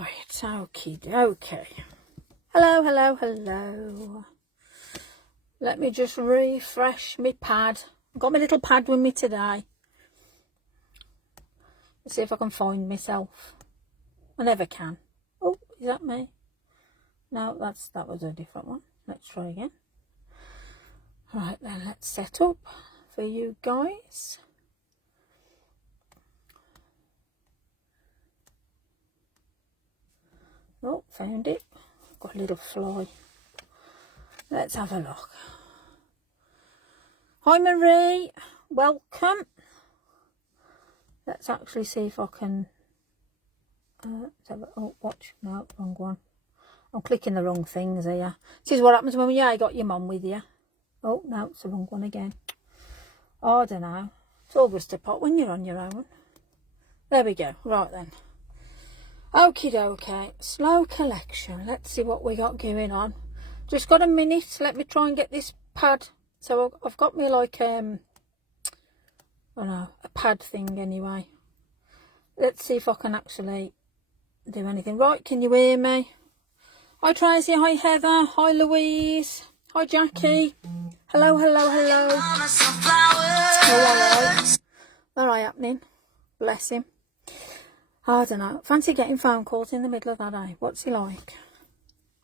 Right, okie dokie. Hello, hello, hello. Let me just refresh my pad. I've got my little pad with me today. Let's see if I can find myself. I never can. Oh, is that me? No, that was a different one. Let's try again. Right then, let's set up for you guys. Oh, found it. Got a little fly. Let's have a look. Hi Marie, welcome. Let's actually see if I can oh, watch. No, wrong one. I'm clicking the wrong things here. This is what happens when you got your mum with you. Oh no, it's the wrong one again. Oh, I don't know. It's all just a pot when you're on your own. There we go. Right then. Okie dokie, slow collection. Let's see what we got going on. Just got a minute. Let me try and get this pad. So I've got me like I don't know, a pad thing anyway. Let's see if I can actually do anything. Right, can you hear me? Hi Tracy, hi Heather, hi Louise, hi Jackie. Hello, hello, hello. Hello. All right, happening. Bless him. I don't know. Fancy getting phone calls in the middle of that day. What's he like?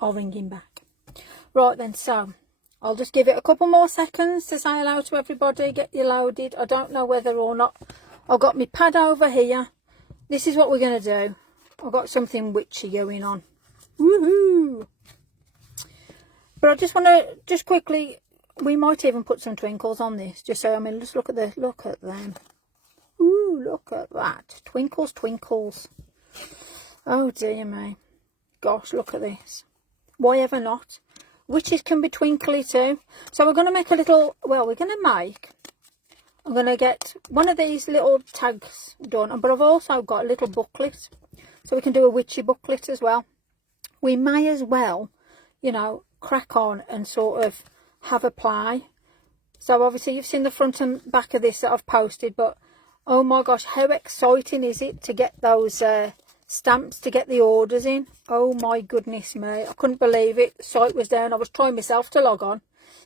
I'll ring him back. Right then, so I'll just give it a couple more seconds to say hello to everybody. Get you loaded. I don't know whether or not. I've got my pad over here. This is what we're going to do. I've got something witchy going on. Woohoo! But I just want to just quickly. We might even put some twinkles on this. Just so just look at them. Ooh, look at that. Twinkles, twinkles. Oh, dear me. Gosh, look at this. Why ever not? Witches can be twinkly too. So we're going to make a little... Well, I'm going to get one of these little tags done. But I've also got a little booklet. So we can do a witchy booklet as well. We may as well, crack on and sort of have a play. So obviously you've seen the front and back of this that I've posted. But... oh my gosh, how exciting is it to get those stamps, to get the orders in? Oh my goodness me, I couldn't believe it. The site was down. I was trying myself to log on.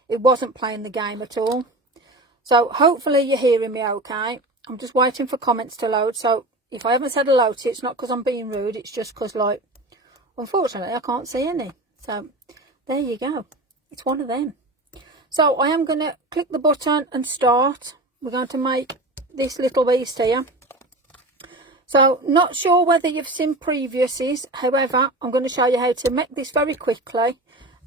It wasn't playing the game at all. So hopefully you're hearing me okay. I'm just waiting for comments to load. So if I haven't said hello to you, it's not because I'm being rude. It's just because, unfortunately, I can't see any. So there you go. It's one of them. So I am going to click the button and start. We're going to make this little beast here. So not sure whether you've seen previously, however I'm going to show you how to make this very quickly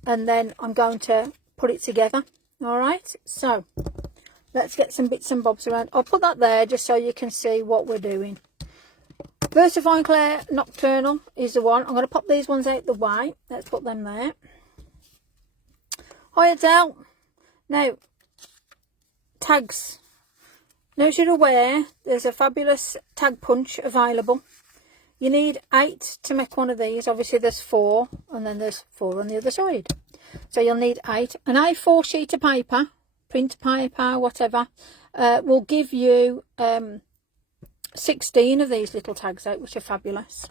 and then I'm going to put it together. All right, so let's get some bits and bobs around. I'll put that there just so you can see what we're doing. Versifying Claire Nocturnal is the one. I'm going to pop these ones out the way. Let's put them there. Hi Adele. Now tags. Now, as you're aware, there's a fabulous tag punch available. You need 8 to make one of these. Obviously, there's 4, and then there's 4 on the other side. So you'll need 8. An A4 sheet of paper, print paper, whatever, will give you 16 of these little tags out, which are fabulous.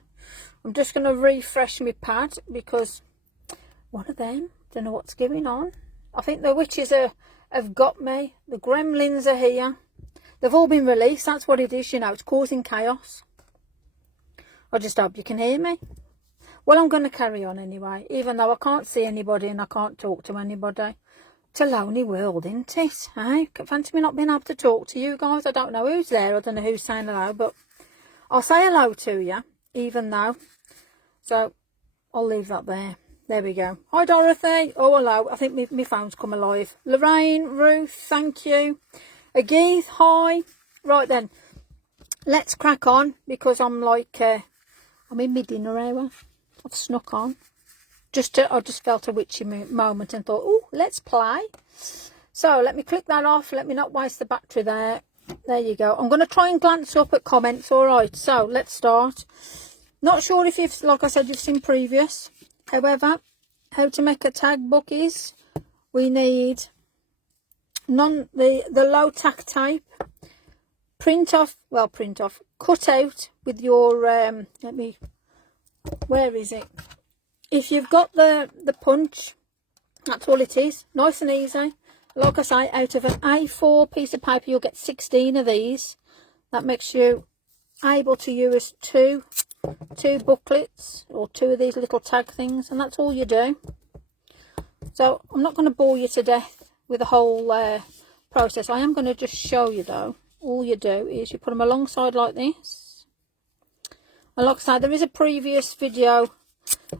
I'm just going to refresh my pad because one of them, don't know what's going on. I think the witches have got me. The gremlins are here. They've all been released. That's what it is, it's causing chaos. I just hope you can hear me. Well, I'm going to carry on anyway, even though I can't see anybody and I can't talk to anybody. It's a lonely world, isn't it? Eh? Fancy me not being able to talk to you guys. I don't know who's there. I don't know who's saying hello, but I'll say hello to you, even though. So, I'll leave that there. There we go. Hi, Dorothy. Oh, hello. I think my phone's come alive. Lorraine, Ruth, thank you. Ageeth, hi. Right then, let's crack on because I'm I'm in my dinner hour. I've snuck on. I just felt a witchy moment and thought, oh, let's play. So let me click that off. Let me not waste the battery there. There you go. I'm going to try and glance up at comments. All right. So let's start. Not sure if you've, like I said, you've seen previous. However, how to make a tag book is we need the low tack tape, print off, cut out with your let me Where is it? If you've got the punch, that's all it is. Nice and easy. Like I say, out of an A4 piece of paper, you'll get 16 of these. That makes you able to use two booklets, or 2 of these little tag things, and that's all you do. So I'm not going to bore you to death with the whole process. I am going to just show you though. All you do is you put them alongside like this. And like I say, there is a previous video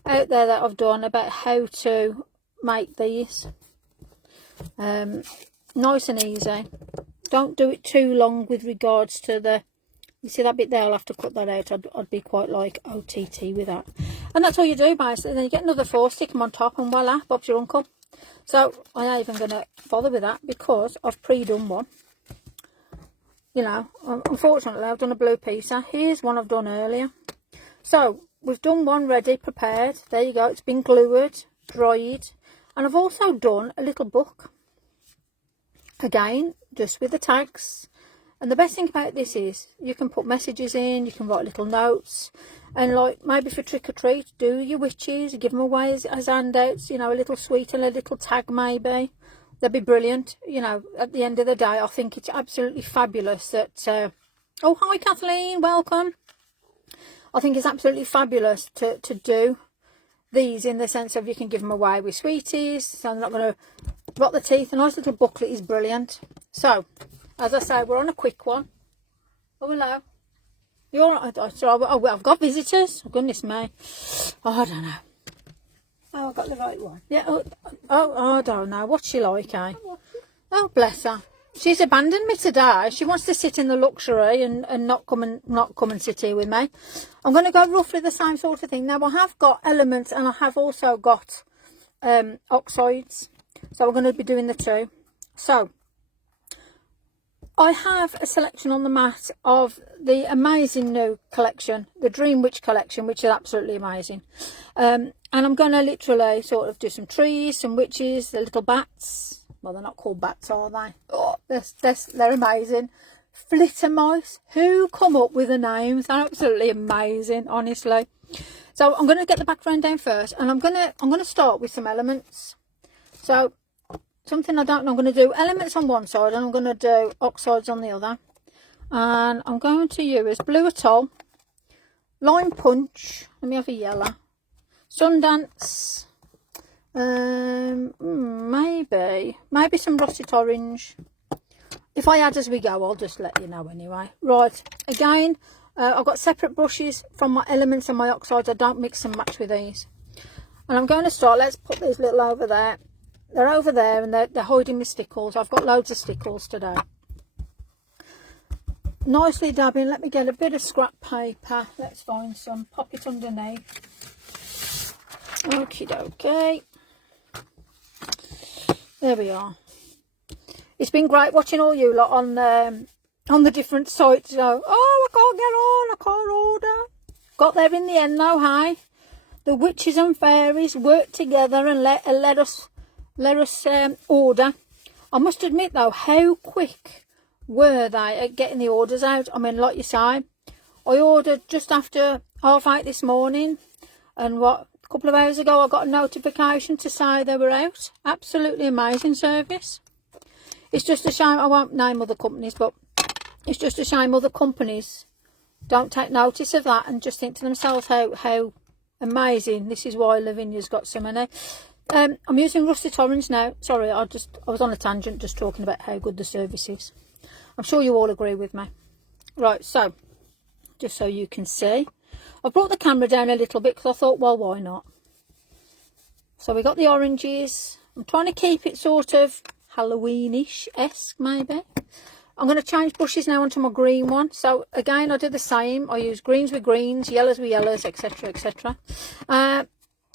out there that I've done about how to make these. Nice and easy. Don't do it too long with regards to the, you see that bit there, I'll have to cut that out. I'd be quite like OTT with that. And that's all you do basically. Then you get another 4, stick them on top, and voila, Bob's your uncle. So I ain't even going to bother with that because I've pre-done one. You know, unfortunately I've done a blue pizza. Here's one I've done earlier. So we've done one ready, prepared. There you go. It's been glued, dried. And I've also done a little book. Again, just with the tags. And the best thing about this is you can put messages in, you can write little notes. And like maybe for trick or treat, do your witches, give them away as handouts, you know, a little sweet and a little tag maybe. They'd be brilliant. You know, at the end of the day, I think it's absolutely fabulous that... oh, hi Kathleen, welcome. I think it's absolutely fabulous to do these in the sense of you can give them away with sweeties, so they're not going to rot the teeth. A nice little booklet is brilliant. So, as I say, we're on a quick one. Oh, hello. You're all right? Oh, I've got visitors. Oh, goodness me. Oh, I don't know. Oh, I got the right one. Yeah. Oh, I don't know. What's she like, eh? Oh, bless her. She's abandoned me today. She wants to sit in the luxury and not come and sit here with me. I'm going to go roughly the same sort of thing. Now, I have got elements and I have also got oxides. So we're going to be doing the 2. So, I have a selection on the mat of the amazing new collection, the Dream Witch collection, which is absolutely amazing. And I'm going to literally sort of do some trees, some witches, the little bats. Well, they're not called bats, are they? Oh, they're amazing. Flitter mice. Who come up with the names? They're absolutely amazing, honestly. So I'm going to get the background down first, and I'm going to start with some elements. So something I don't know. I'm going to do elements on one side, and I'm going to do oxides on the other. And I'm going to use blue atoll, lime punch. Let me have a yellow. Sundance. Maybe some russet orange. If I add as we go, I'll just let you know anyway. Right, again, I've got separate brushes from my elements and my oxides. I don't mix and match with these. And I'm going to start. Let's put these little over there. They're over there and they're hiding my stickles. I've got loads of stickles today. Nicely dabbing. Let me get a bit of scrap paper. Let's find some. Pop it underneath. Okie dokie. There we are. It's been great watching all you lot on the different sites. So, oh, I can't order. Got there in the end though, hey? The witches and fairies worked together and let us order. I must admit though, how quick were they at getting the orders out? I mean, like you say, I ordered just after 8:30 this morning, and a couple of hours ago I got a notification to say they were out. Absolutely amazing service. It's just a shame, I won't name other companies, but it's just a shame other companies don't take notice of that and just think to themselves how amazing. This is why Lavinia's got so many. I'm using russet orange now. Sorry, I was on a tangent just talking about how good the service is. I'm sure you all agree with me. Right, so just so you can see, I brought the camera down a little bit because I thought, well, why not? So we got the oranges. I'm trying to keep it sort of Halloweenish-esque maybe. I'm going to change brushes now onto my green one. So again, I do the same. I use greens with greens, yellows with yellows, etc, etc.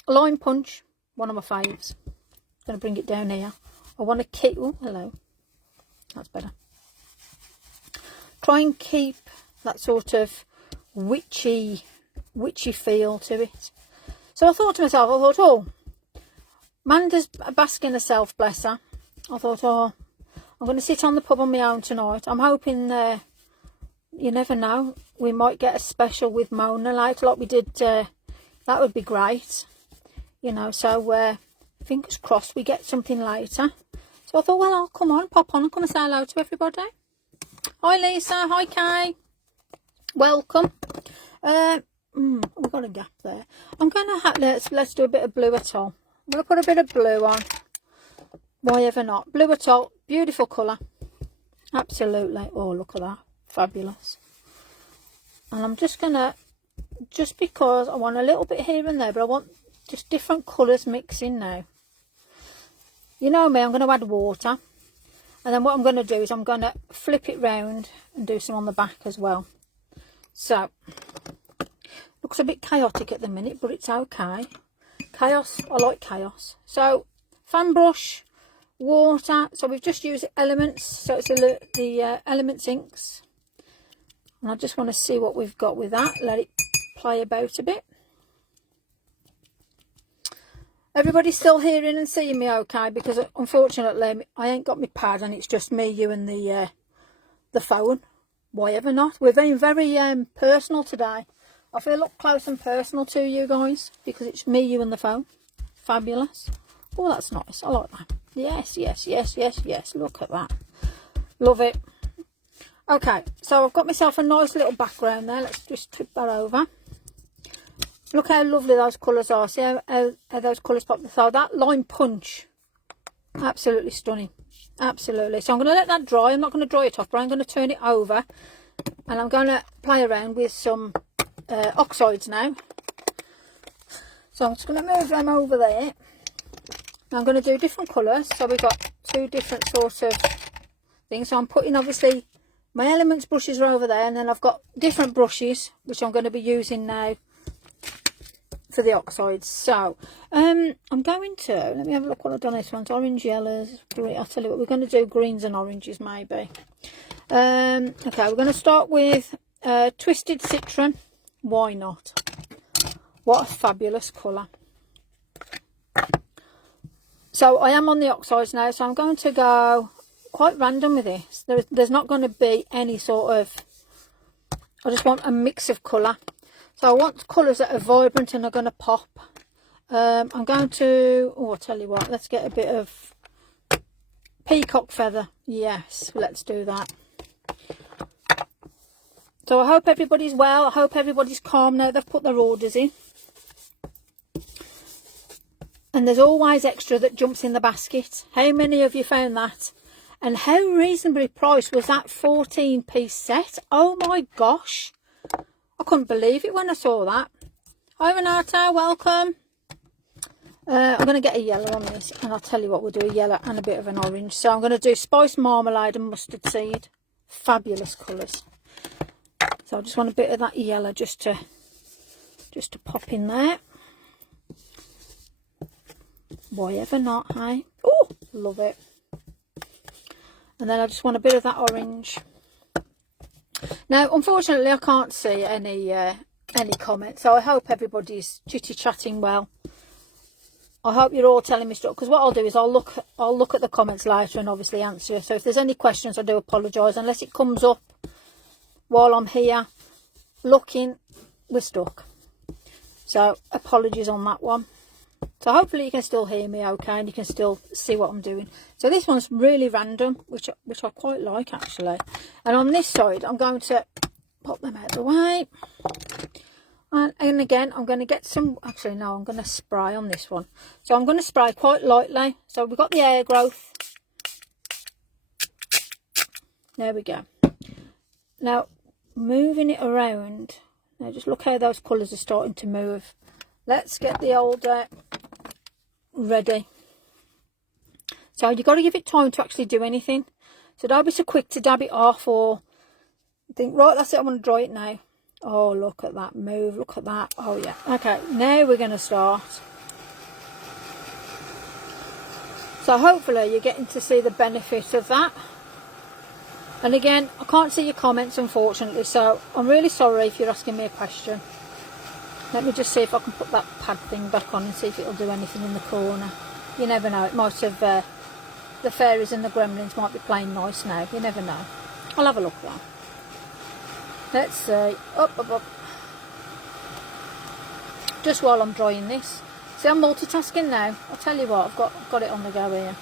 Lime punch, one of my faves. I'm going to bring it down here. I want to keep, oh, hello. That's better. Try and keep that sort of witchy feel to it. So I thought to myself, oh, Manda's basking herself, bless her. I thought, oh, I'm going to sit on the pub on my own tonight. I'm hoping, you never know, we might get a special with Mona later, like we did that would be great, you know. So fingers crossed we get something later. So I thought, well, I'll come on, pop on and come and say hello to everybody. Hi Lisa, hi Kay, welcome. We've got a gap there. I'm gonna have, let's do a bit of blue at all. I'm gonna put a bit of blue on. Why ever not? Blue at all, beautiful colour. Absolutely. Oh, look at that, fabulous. And I'm just gonna, just because I want a little bit here and there, but I want just different colours mixing now. You know me, I'm going to add water, and then what I'm going to do is I'm going to flip it round and do some on the back as well. So looks a bit chaotic at the minute, but it's okay. Chaos, I like chaos. So fan brush, water. So we've just used elements, so it's the elements inks, and I just want to see what we've got with that. Let it play about a bit. Everybody's still hearing and seeing me okay? Because unfortunately I ain't got my pad and it's just me, you and the phone. Why ever not? We're being very personal today. I feel up close and personal to you guys because it's me, you and the phone. Fabulous. Oh, that's nice. I like that. Yes, yes, yes, yes, yes. Look at that. Love it. Okay, so I've got myself a nice little background there. Let's just tip that over. Look how lovely those colours are. See how those colours pop. So that lime punch, absolutely stunning. Absolutely. So I'm going to let that dry. I'm not going to dry it off, but I'm going to turn it over. And I'm going to play around with some oxides now. So I'm just going to move them over there. Now I'm going to do different colours. So we've got two different sorts of things. So I'm putting, obviously, my elements brushes are over there. And then I've got different brushes, which I'm going to be using now for the oxides. So I'm going to, let me have a look what I've done. This one's orange, yellows, green. I'll tell you what, we're going to do greens and oranges maybe. Okay, we're going to start with Twisted Citron. Why not? What a fabulous colour. So I am on the oxides now, so I'm going to go quite random with this. There's not going to be any sort of, I just want a mix of colour. So I want colours that are vibrant and are going to pop. I'm going to, oh, I'll tell you what, let's get a bit of peacock feather. Yes, let's do that. So I hope everybody's well. I hope everybody's calm now they've put their orders in. And there's always extra that jumps in the basket. How many of you found that? And how reasonably priced was that 14-piece set? Oh my gosh. I couldn't believe it when I saw that. Hi Renata, welcome. I'm going to get a yellow on this, and I'll tell you what, we'll do a yellow and a bit of an orange. So I'm going to do spiced marmalade and mustard seed. Fabulous colours. So I just want a bit of that yellow just to pop in there. Why ever not, hey? Oh, love it. And then I just want a bit of that orange. Now, unfortunately, I can't see any comments, so I hope everybody's chitty-chatting well. I hope you're all telling me stuff, because what I'll do is I'll look at the comments later and obviously answer. So if there's any questions, I do apologise. Unless it comes up while I'm here looking, we're stuck. So apologies on that one. So hopefully you can still hear me okay, and you can still see what I'm doing. So this one's really random, which I quite like actually. And on this side, I'm going to pop them out of the way. And again, I'm going to get some, actually no, I'm going to spray on this one. So I'm going to spray quite lightly. So we've got the air growth. There we go. Now, moving it around. Now just look how those colours are starting to move. Let's get the old ready. So you've got to give it time to actually do anything. So don't be so quick to dab it off or think, right, that's it, I want to dry it now. Oh, look at that move, look at that. Oh yeah. Okay, now we're going to start. So hopefully you're getting to see the benefit of that. And again, I can't see your comments unfortunately, so I'm really sorry if you're asking me a question. Let me just see if I can put that pad thing back on and see if it'll do anything in the corner. You never know, it might have, the fairies and the gremlins might be playing nice now. You never know. I'll have a look though. Let's see. Up, up, up. just while I'm drying this. See, I'm multitasking now. I'll tell you what, I've got it on the go here.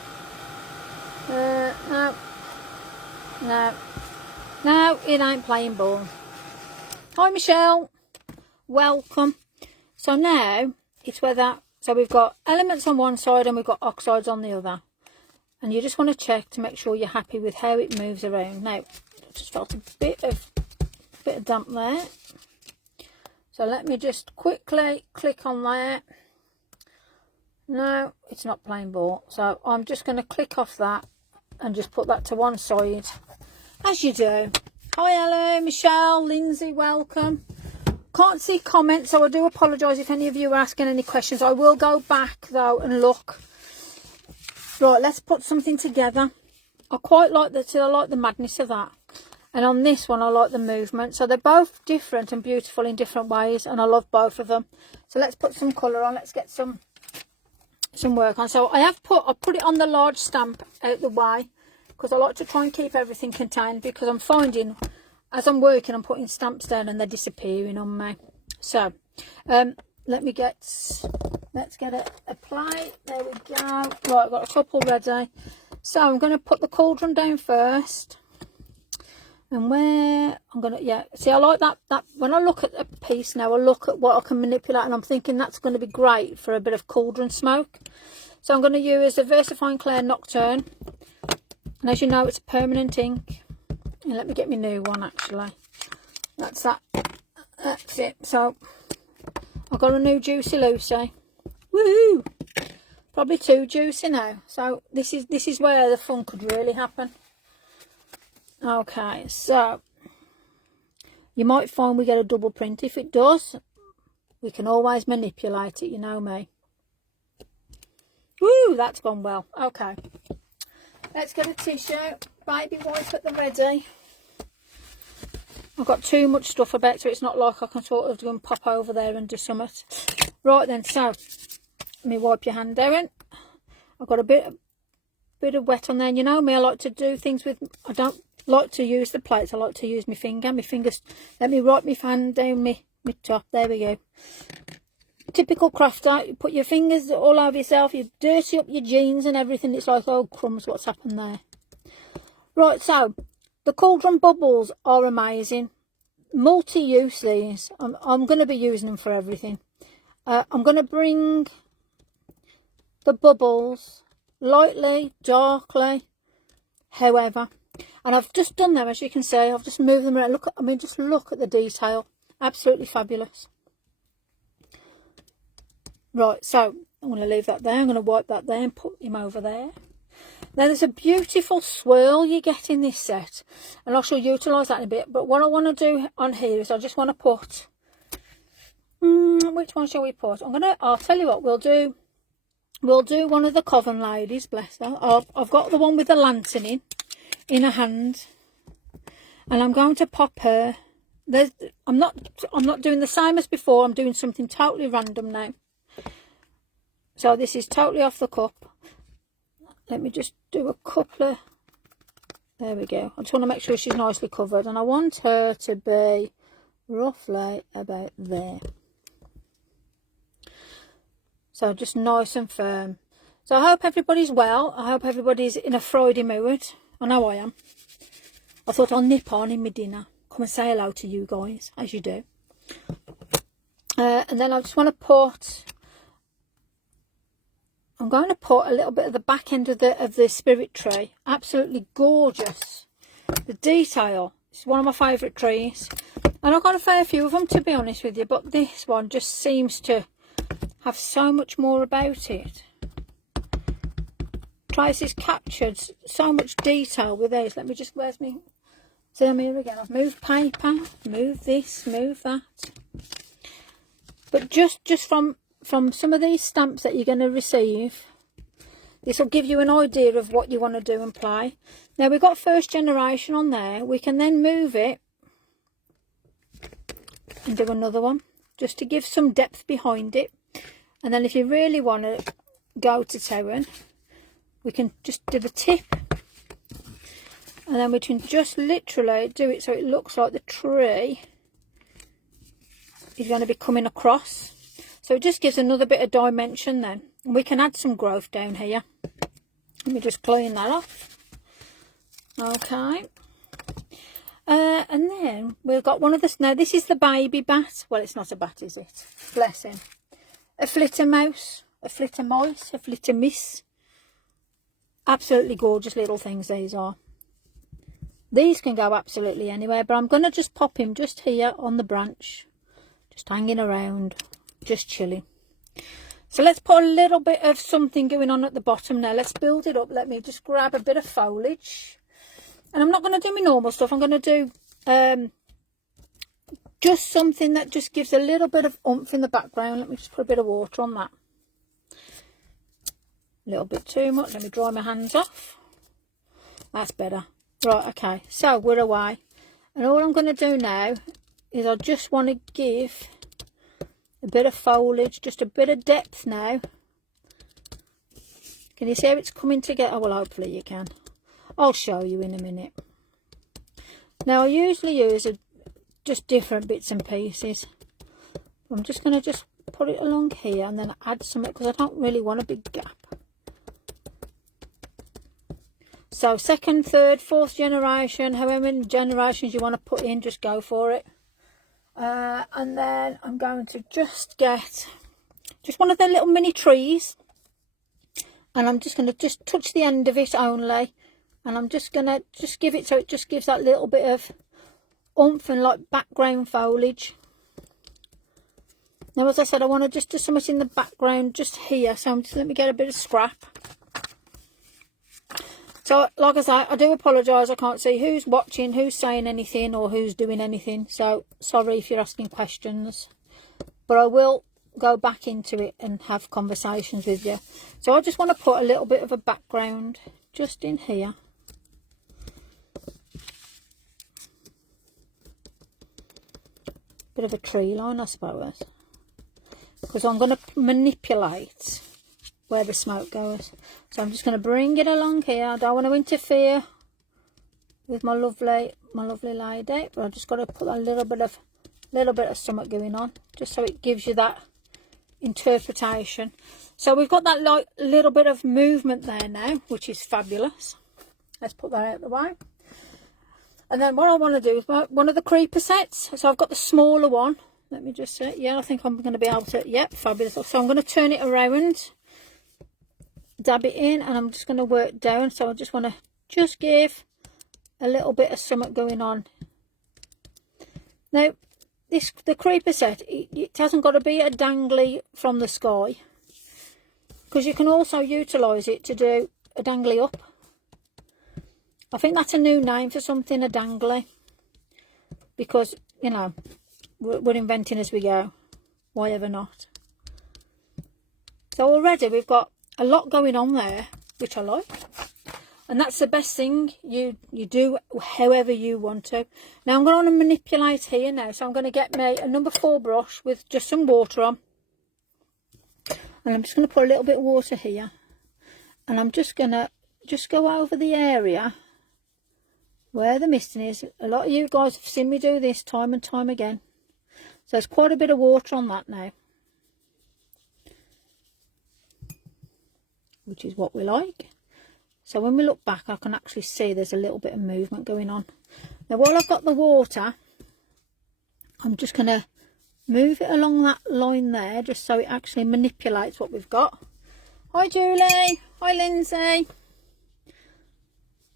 No, it ain't playing ball. Hi Michelle, welcome. So now it's where that, so we've got elements on one side and we've got oxides on the other. And you just want to check to make sure you're happy with how it moves around. Now, I just felt a bit of damp there. So let me just quickly click on there. No, it's not playing ball. So I'm just going to click off that and just put that to one side, as you do. Hi, hello, Michelle, Lindsay, welcome. Can't see comments, so I do apologise if any of you are asking any questions. I will go back, though, and look. Right, let's put something together. I quite like that. I like the madness of that. And on this one, I like the movement. So they're both different and beautiful in different ways, and I love both of them. So let's put some colour on. Let's get some work on. So I put it on the large stamp out the way, because I like to try and keep everything contained, because I'm finding as I'm working I'm putting stamps down and they're disappearing on me. So let's get a plate. There we go. Right, I've got a couple ready. So I'm going to put the cauldron down first, and where I'm going to, yeah, see, I like that when I look at a piece now, I look at what I can manipulate, and I'm thinking that's going to be great for a bit of cauldron smoke. So I'm going to use a VersaFine Clair Nocturne, and as you know, it's a permanent ink. And let me get my new one, actually. That's it. So I've got a new Juicy Lucy. Woohoo! Probably too juicy now. So this is where the fun could really happen. Okay, so you might find we get a double print. If it does, we can always manipulate it, you know me. Woo, that's gone well. Okay, let's get a tissue, baby wipe at the ready. I've got too much stuff about, so it's not like I can sort of go and pop over there and do something. Right then, so let me wipe your hand down. I've got a bit of wet on there, and you know me, I like to do things with, I don't like to use the plates, I like to use my fingers. Let me wipe my hand down my top. There we go. Typical crafter, you put your fingers all over yourself, you dirty up your jeans and everything. It's like, oh crumbs, what's happened there? Right, so the cauldron bubbles are amazing, multi-use these. I'm going to be using them for everything. I'm going to bring the bubbles lightly, darkly, however, and I've just done them, as you can see. I've just moved them around. Just look at the detail. Absolutely fabulous. Right, so I'm going to leave that there. I'm going to wipe that there and put him over there. Now there's a beautiful swirl you get in this set, and I shall utilise that in a bit. But what I want to do on here is I just want to put, which one shall we put? I'll tell you what, we'll do one of the Coven ladies, bless her. I've got the one with the lantern in her hand, and I'm going to pop her. I'm not doing the same as before. I'm doing something totally random now. So this is totally off the cup. Let me just do a couple of, there we go. I just want to make sure she's nicely covered, and I want her to be roughly about there. So just nice and firm. So I hope everybody's well. I hope everybody's in a Friday mood. I know I am. I thought I'll nip on in my dinner. Come and say hello to you guys, as you do. And then I just want to put, I'm going to put a little bit of the back end of the spirit tree. Absolutely gorgeous. The detail. It's one of my favourite trees. And I've got a fair few of them, to be honest with you. But this one just seems to have so much more about it. Tracy's captured so much detail with these. Let me just, where's me? See, I'm here again. I've moved paper, moved this, moved that. But just from some of these stamps that you're going to receive, this will give you an idea of what you want to do and play. Now we've got first generation on there. We can then move it and do another one, just to give some depth behind it. And then if you really want to go to town, we can just do the tip, and then we can just literally do it so it looks like the tree is going to be coming across. So it just gives another bit of dimension then. And we can add some growth down here. Let me just clean that off. Okay. And then we've got one of the... Now, this is the baby bat. Well, it's not a bat, is it? Bless him. A flittermouse. A flittermice. A flittermiss. Absolutely gorgeous little things these are. These can go absolutely anywhere, but I'm going to just pop him just here on the branch. Just hanging around. Just chilling. So let's put a little bit of something going on at the bottom now. Let's build it up. Let me just grab a bit of foliage. And I'm not going to do my normal stuff. I'm going to do just something that just gives a little bit of oomph in the background. Let me just put a bit of water on that. A little bit too much. Let me dry my hands off. That's better. Right, okay. So we're away. And all I'm going to do now is I just want to give a bit of foliage, just a bit of depth now. Can you see how it's coming together? Well, hopefully you can. I'll show you in a minute. Now, I usually use just different bits and pieces. I'm just going to just put it along here and then add something because I don't really want a big gap. So, second, third, fourth generation, however many generations you want to put in, just go for it. And then I'm going to just get just one of the little mini trees. And I'm just going to just touch the end of it only. And I'm just going to just give it so it just gives that little bit of oomph and like background foliage. Now, as I said, I want to just do something in the background just here. So let me get a bit of scrap. So, like I say, I do apologise. I can't see who's watching, who's saying anything or who's doing anything. So, sorry if you're asking questions. But I will go back into it and have conversations with you. So, I just want to put a little bit of a background just in here. Bit of a tree line, I suppose. Because I'm going to manipulate where the smoke goes. So I'm just going to bring it along here. I don't want to interfere with my lovely lady, but I just got to put a little bit of something going on, just so it gives you that interpretation. So we've got that like little bit of movement there now, which is fabulous. Let's put that out of the way. And then what I want to do is one of the creeper sets. So I've got the smaller one. Let me just say, yeah, I think I'm going to be able to, yep, fabulous. So I'm going to turn it around, dab it in, and I'm just going to work down. So I just want to just give a little bit of something going on. Now, the creeper set, it hasn't got to be a dangly from the sky, because you can also utilise it to do a dangly up. I think that's a new name for something, a dangly, because, you know, we're inventing as we go. Why ever not? So already we've got a lot going on there, which I like. And that's the best thing. You do however you want to. Now I'm going to manipulate here now. So I'm going to get me a number 4 brush with just some water on. And I'm just going to put a little bit of water here. And I'm just going to just go over the area where the misting is. A lot of you guys have seen me do this time and time again. So there's quite a bit of water on that now, which is what we like. So when we look back, I can actually see there's a little bit of movement going on. Now while I've got the water, I'm just going to move it along that line there, just so it actually manipulates what we've got. Hi Julie, hi Lindsay.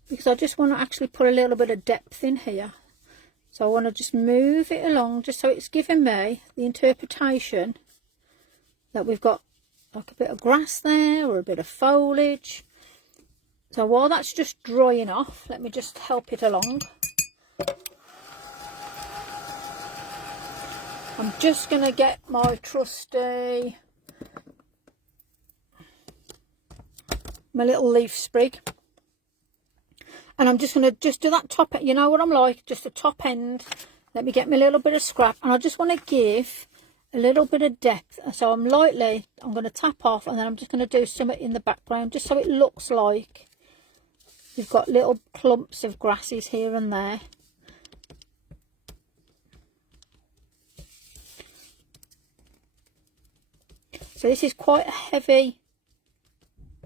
Because I just want to actually put a little bit of depth in here. So I want to just move it along, just so it's giving me the interpretation that we've got like a bit of grass there or a bit of foliage. So while that's just drying off, let me just help it along. I'm just going to get my trusty, my little leaf sprig. And I'm just going to just do that top, you know what I'm like, just the top end. Let me get me a little bit of scrap. And I just want to give a little bit of depth. So I'm going to tap off, and then I'm just going to do something in the background, just so it looks like we've got little clumps of grasses here and there. So this is quite a heavy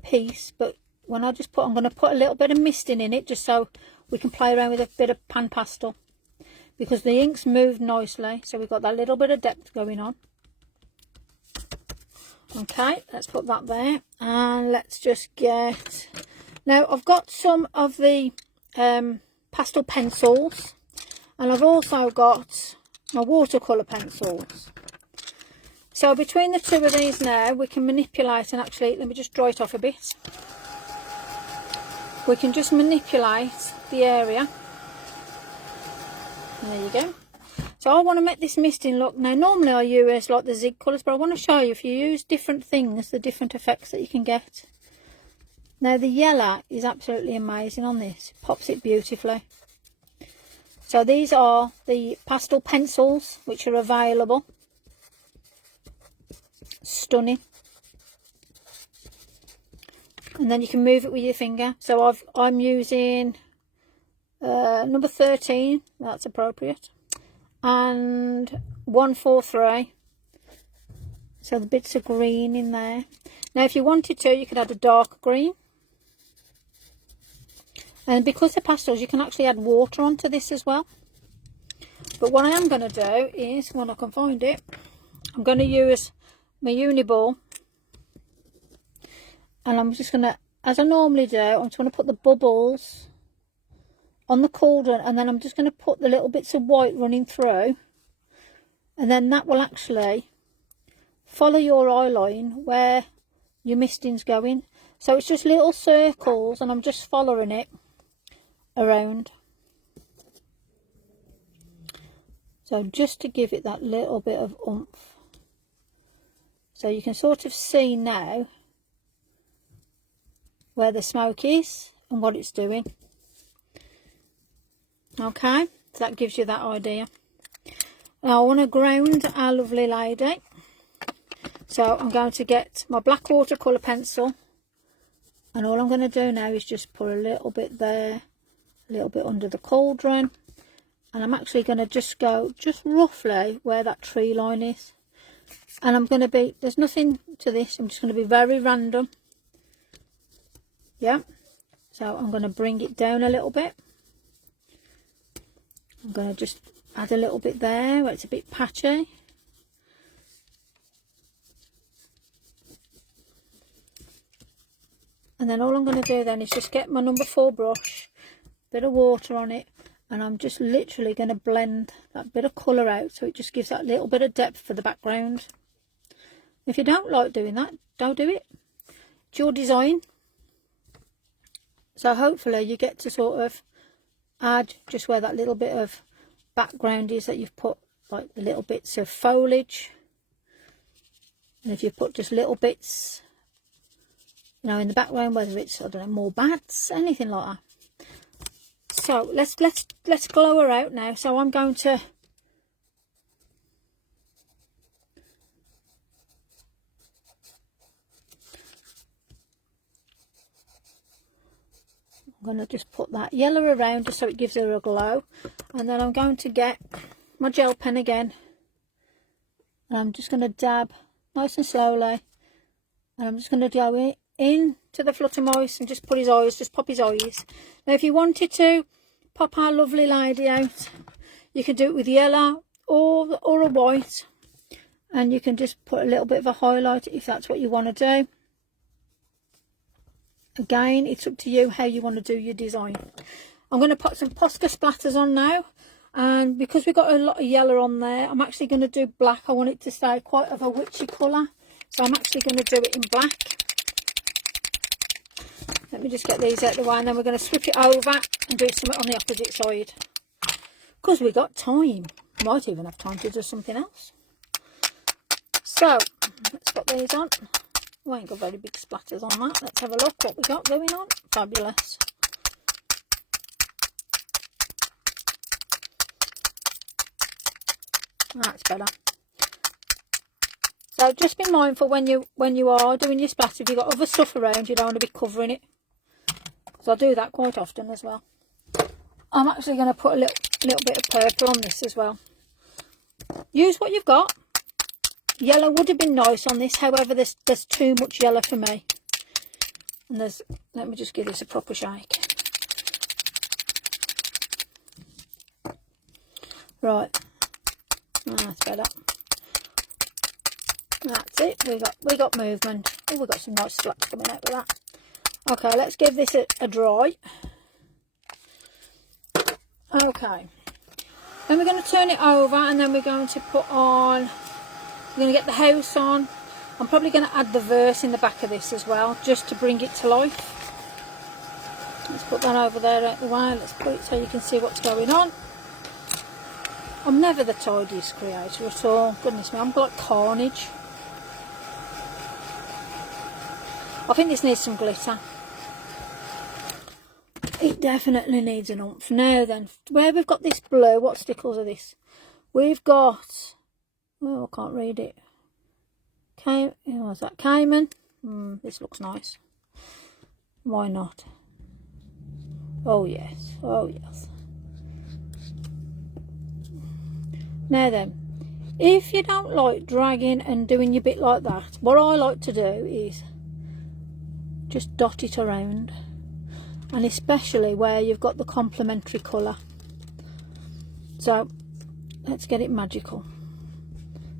piece, but when I just put, I'm going to put a little bit of misting in it just so we can play around with a bit of pan pastel, because the ink's moved nicely, so we've got that little bit of depth going on. Okay, let's put that there, and let's just get, now I've got some of the pastel pencils, and I've also got my watercolour pencils. So between the two of these now, we can manipulate, and actually, let me just dry it off a bit. We can just manipulate the area. There you go. So I want to make this misting look, now normally I use like the zig colours, but I want to show you if you use different things, the different effects that you can get. Now the yellow is absolutely amazing on this, it pops it beautifully. So these are the pastel pencils which are available. Stunning. And then you can move it with your finger. So I'm using number 13, that's appropriate, and 143. So the bits of green in there. Now if you wanted to, you could add a dark green. And because they're pastels, you can actually add water onto this as well. But what I am going to do is, when I can find it, I'm going to use my uni ball, and I'm just going to, as I normally do, I'm just going to put the bubbles on the cauldron, and then I'm just going to put the little bits of white running through, and then that will actually follow your eye line where your misting's going. So it's just little circles, and I'm just following it around. So just to give it that little bit of oomph. So you can sort of see now where the smoke is and what it's doing. Okay, so that gives you that idea. Now I want to ground our lovely lady. So I'm going to get my black watercolour pencil, and all I'm going to do now is just put a little bit there, a little bit under the cauldron, and I'm actually going to just go just roughly where that tree line is. And I'm going to be, there's nothing to this, I'm just going to be very random. Yeah, so I'm going to bring it down a little bit. I'm going to just add a little bit there where it's a bit patchy. And then all I'm going to do then is just get my number 4 brush, bit of water on it, and I'm just literally going to blend that bit of colour out, so it just gives that little bit of depth for the background. If you don't like doing that, don't do it. It's your design. So hopefully you get to sort of add just where that little bit of background is that you've put, like the little bits of foliage. And if you put just little bits, you know, in the background, whether it's, I don't know, more bats, anything like that. So let's glow her out now. So I'm going to just put that yellow around just so it gives her a glow, and then I'm going to get my gel pen again, and I'm just going to dab nice and slowly, and I'm just going to go in to the flutter mice and just put his eyes, just pop his eyes. Now if you wanted to pop our lovely lady out, you can do it with yellow or a white, and you can just put a little bit of a highlight if that's what you want to do. Again, it's up to you how you want to do your design. I'm going to put some Posca splatters on now, and because we've got a lot of yellow on there, I'm actually going to do black. I want it to stay quite of a witchy colour, so I'm actually going to do it in black. Let me just get these out of the way, and then we're going to swip it over and do something on the opposite side. Because we've got time. Might even have time to do something else. So, let's put these on. We ain't got very big splatters on that. Let's have a look what we got going on. Fabulous. That's better. So just be mindful when you are doing your splatter, if you've got other stuff around, you don't want to be covering it. Because I do that quite often as well. I'm actually going to put a little bit of purple on this as well. Use what you've got. Yellow would have been nice on this, however there's too much yellow for me. And let me just give this a proper shake. Right, that's better. That's it. We got movement. Oh, we got some nice splats coming out with that. Okay, let's give this a dry. Okay, then we're going to turn it over, and then we're going to put on. We're going to get the house on. I'm probably going to add the verse in the back of this as well, just to bring it to life. Let's put that over there out the way. Let's put it so you can see what's going on. I'm never the tidiest creator at all. Goodness me, I'm like carnage. I think this needs some glitter. It definitely needs an oomph. Now then, where we've got this blue, what stickles are this? We've got, oh, I can't read it. What's that? Cayman. This looks nice. Why not? Oh yes, oh yes. Now then, if you don't like dragging and doing your bit like that, what I like to do is just dot it around, and especially where you've got the complementary colour. So let's get it magical.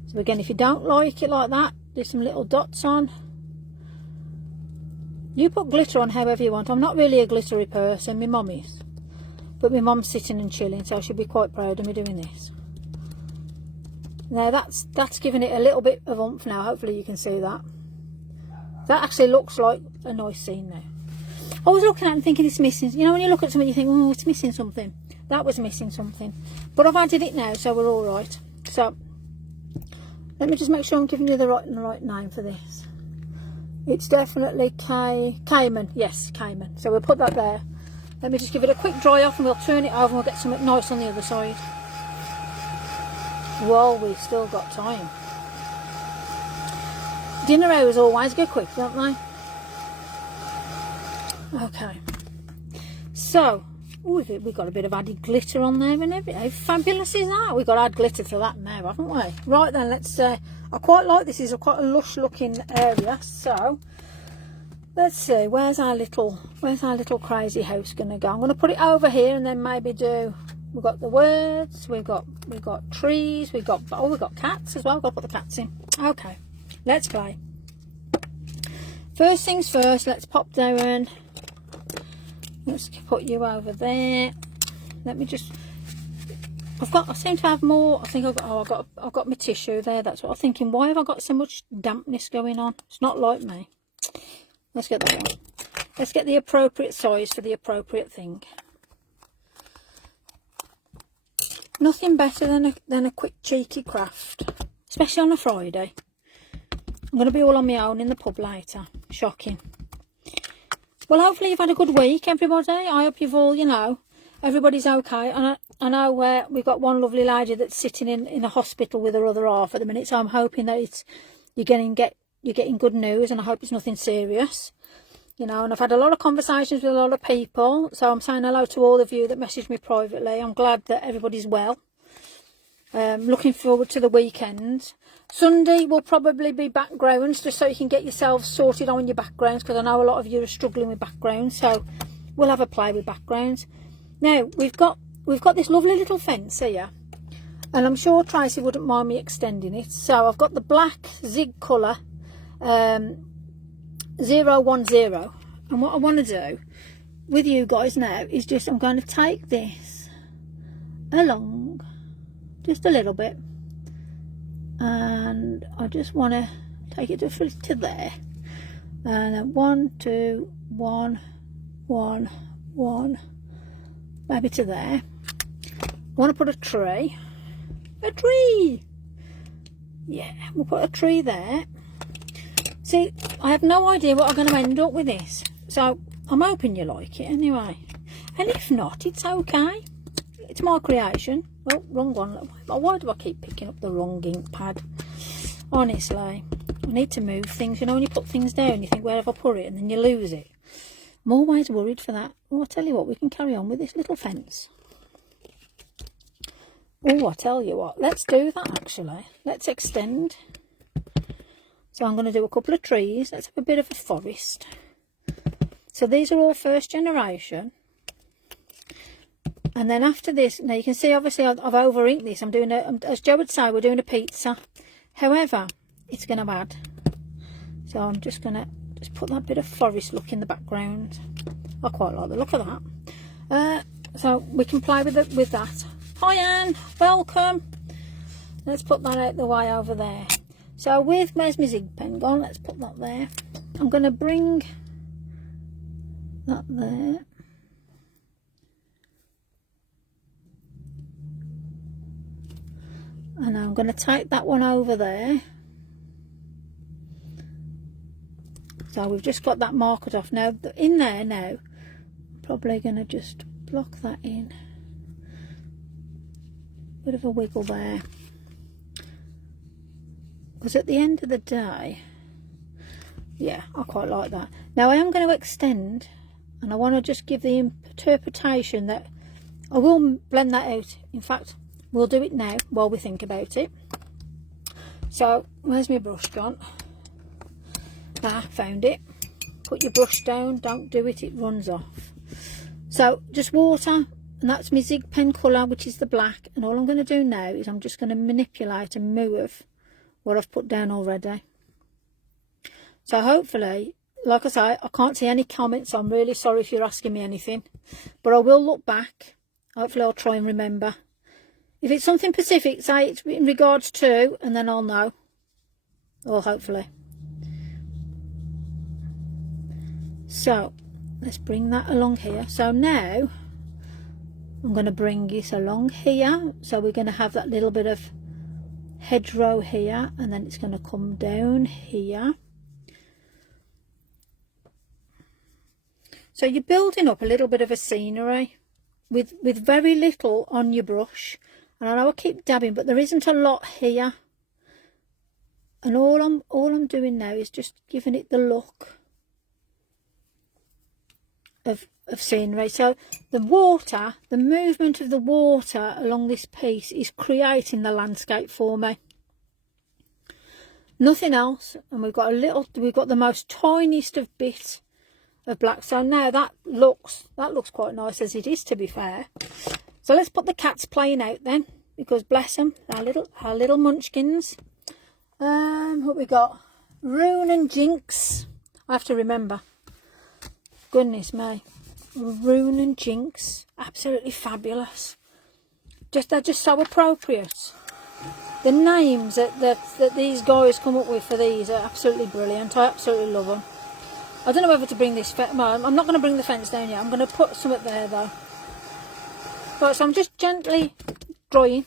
So again, if you don't like it like that, do some little dots on. You put glitter on however you want. I'm not really a glittery person, my mum is, but my mum's sitting and chilling, so I should be quite proud of me doing this. Now that's giving it a little bit of oomph now. Hopefully you can see that. That actually looks like a nice scene now. I was looking at it and thinking it's missing. You know, when you look at something you think, oh, it's missing something. That was missing something. But I've added it now, so we're all right. So let me just make sure I'm giving you the right name for this. It's definitely Cayman. Yes, Cayman. So we'll put that there. Let me just give it a quick dry off, and we'll turn it over and we'll get something nice on the other side. Well, we've still got time. Dinner hours always go quick, don't they? Okay. So, we've got a bit of added glitter on there and everything. How fabulous is that? We've got to add glitter to that now, haven't we? Right then, let's. I quite like this. Is quite a lush looking area. So, let's see. Where's our little crazy house gonna go? I'm gonna put it over here, and then maybe do. We've got the words, we've got trees, we've got cats as well. I've got to put the cats in. Okay, let's play. First things first, let's pop down. Let's put you over there. Let me just. I seem to have more. I think I've got my tissue there. That's what I'm thinking. Why have I got so much dampness going on? It's not like me. Let's get that one. Let's get the appropriate size for the appropriate thing. Nothing better than a quick cheeky craft, especially on a Friday. I'm going to be all on my own in the pub later. Shocking. Well, hopefully you've had a good week, everybody. I hope you've all, everybody's okay. And I know we've got one lovely lady that's sitting in a hospital with her other half at the minute, so I'm hoping that you're getting good news, and I hope it's nothing serious. And I've had a lot of conversations with a lot of people, so I'm saying hello to all of you that messaged me privately. I'm glad that everybody's well. Looking forward to the weekend. Sunday will probably be backgrounds, just so you can get yourselves sorted on your backgrounds, because I know a lot of you are struggling with backgrounds, so we'll have a play with backgrounds. Now, we've got this lovely little fence here, and I'm sure Tracy wouldn't mind me extending it. So I've got the black zig colour 010, and what I want to do with you guys now is just I'm going to take this along just a little bit, and I just want to take it to there, and then 1 2 1 1 1, maybe to there. I want to put a tree. Yeah, we'll put a tree there. See, I have no idea what I'm going to end up with this, so I'm hoping you like it anyway. And if not, it's okay. It's my creation. Oh, wrong one. Why do I keep picking up the wrong ink pad? Honestly, I need to move things. When you put things down, you think, where have I put it? And then you lose it. I'm always worried for that. Oh, I tell you what, we can carry on with this little fence. Oh, I tell you what, let's do that actually. Let's extend. So I'm going to do a couple of trees. Let's have a bit of a forest. So these are all first generation. And then after this, now you can see obviously I've over inked this. I'm doing as Joe would say, we're doing a pizza. However, it's going to add. So I'm just going to put that bit of forest look in the background. I quite like the look of that. So we can play with that. Hi Anne, welcome. Let's put that out the way over there. So where's my zig pen gone? Let's put that there. I'm going to bring that there. And I'm going to take that one over there. So we've just got that marked off. Now in there now, I'm probably going to just block that in. Bit of a wiggle there. Because at the end of the day, yeah, I quite like that. Now I am going to extend, and I want to just give the interpretation that I will blend that out. In fact, we'll do it now while we think about it. So where's my brush gone? Ah, found it. Put your brush down, don't do it, it runs off. So just water, and that's my zig pen colour, which is the black. And all I'm going to do now is I'm just going to manipulate and move what I've put down already. So hopefully, like I say, I can't see any comments, so I'm really sorry if you're asking me anything, but I will look back. Hopefully I'll try and remember. If it's something specific, say it's in regards to, and then I'll know. Or hopefully. So let's bring that along here. So now I'm going to bring this along here. So we're going to have that little bit of hedgerow here, and then it's going to come down here. So you're building up a little bit of a scenery with very little on your brush. And I know I keep dabbing, but there isn't a lot here. And all I'm doing now is just giving it the look of scenery. So the water, the movement of the water along this piece is creating the landscape for me. Nothing else. And we've got the most tiniest of bit of black. So now that looks quite nice as it is, to be fair. So let's put the cats playing out then, because bless them, our little munchkins. What we got? Rune and Jinx. I have to remember. Goodness me. Rune and Jinx. Absolutely fabulous. They're just so appropriate. The names that these guys come up with for these are absolutely brilliant. I absolutely love them. I don't know whether to bring this I'm not going to bring the fence down yet. I'm going to put some up there though. Right, so I'm just gently drawing,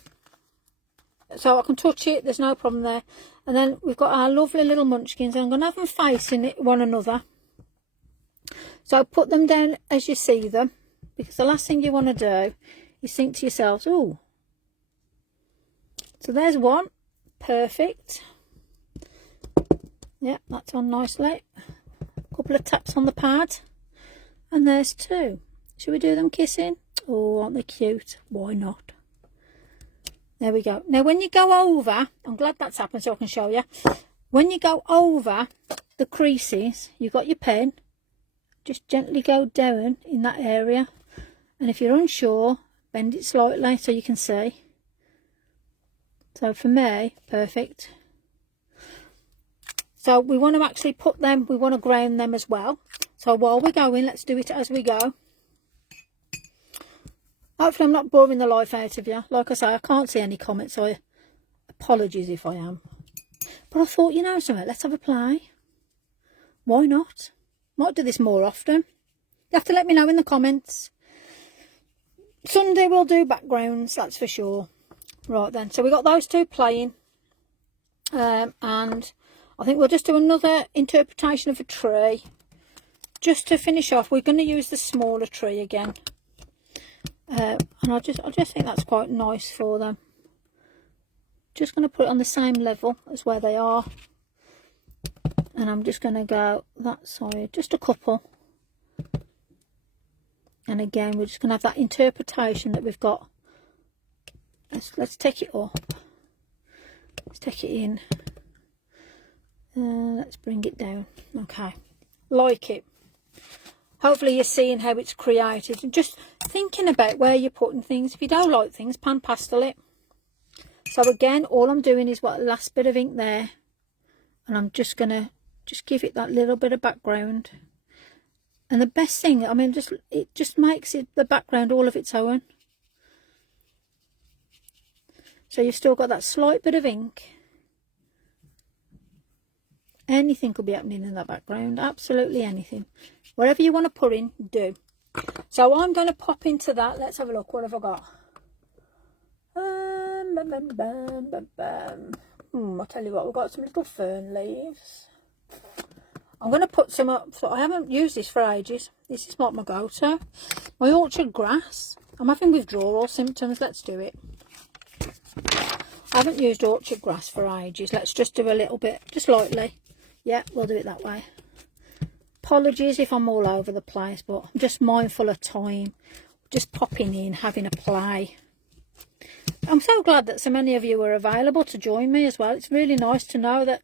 so I can touch it, there's no problem there. And then we've got our lovely little munchkins, and I'm going to have them facing one another. So put them down as you see them, because the last thing you want to do is think to yourselves, oh. So there's one, perfect. Yeah, that's on nicely. A couple of taps on the pad, and there's two. Should we do them kissing? Oh, aren't they cute? Why not? There we go. Now when you go over, I'm glad that's happened so I can show you. When you go over the creases, you've got your pen, just gently go down in that area, and if you're unsure, bend it slightly so you can see. So for me, perfect. So we want to actually put them, we want to ground them as well. So while we're going, let's do it as we go. Hopefully I'm not boring the life out of you. Like I say, I can't see any comments, so apologies if I am. But I thought, you know something, let's have a play. Why not? Might do this more often. You have to let me know in the comments. Sunday we'll do backgrounds, that's for sure. Right then, so we got those two playing. And I think we'll just do another interpretation of a tree. Just to finish off, we're going to use the smaller tree again. And I just think that's quite nice for them. Just going to put it on the same level as where they are, and I'm just going to go that side, just a couple. And again, we're just going to have that interpretation that we've got. Let's take it up. Let's take it in. Let's bring it down. Okay, like it. Hopefully you're seeing how it's created and just thinking about where you're putting things. If you don't like things, pan pastel it. So again, all I'm doing is what last bit of ink there, and I'm just gonna give it that little bit of background. And the best thing, I mean, it just makes it the background all of its own. So you've still got that slight bit of ink. Anything could be happening in that background, absolutely anything. Whatever you want to put in, do. So I'm going to pop into that. Let's have a look. What have I got? I'll tell you what, we've got some little fern leaves. I'm going to put some up. So I haven't used this for ages. This is not my go-to. My orchard grass. I'm having withdrawal symptoms. Let's do it. I haven't used orchard grass for ages. Let's just do a little bit, just lightly. Yeah, we'll do it that way. Apologies if I'm all over the place, but I'm just mindful of time. Just popping in, having a play. I'm so glad that so many of you are available to join me as well. It's really nice to know that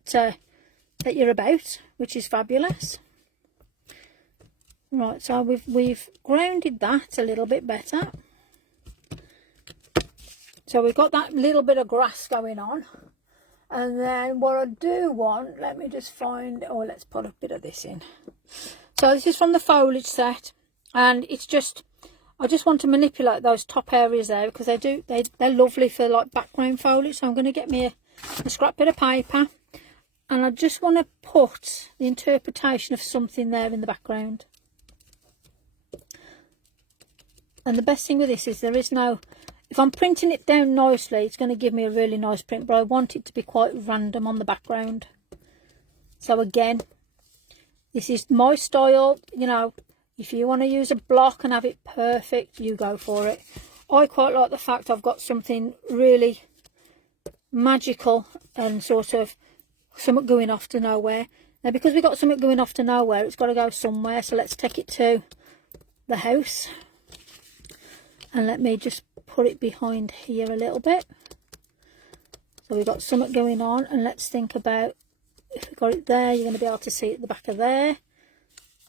that you're about, which is fabulous. Right, so we've grounded that a little bit better. So we've got that little bit of grass going on. And then what I do want, let me just find, oh, let's put a bit of this in. So this is from the foliage set, and it's just, I just want to manipulate those top areas there because they're lovely for like background foliage. So I'm going to get me a scrap bit of paper, and I just want to put the interpretation of something there in the background. And the best thing with this is there is no, if I'm printing it down nicely, it's going to give me a really nice print, but I want it to be quite random on the background. So again, this is my style. You know, if you want to use a block and have it perfect, you go for it. I quite like the fact I've got something really magical and sort of something going off to nowhere. Now, because we've got something going off to nowhere, it's got to go somewhere. So let's take it to the house. And let me just put it behind here a little bit. So we've got something going on, and let's think about, if we've got it there, you're going to be able to see it at the back of there.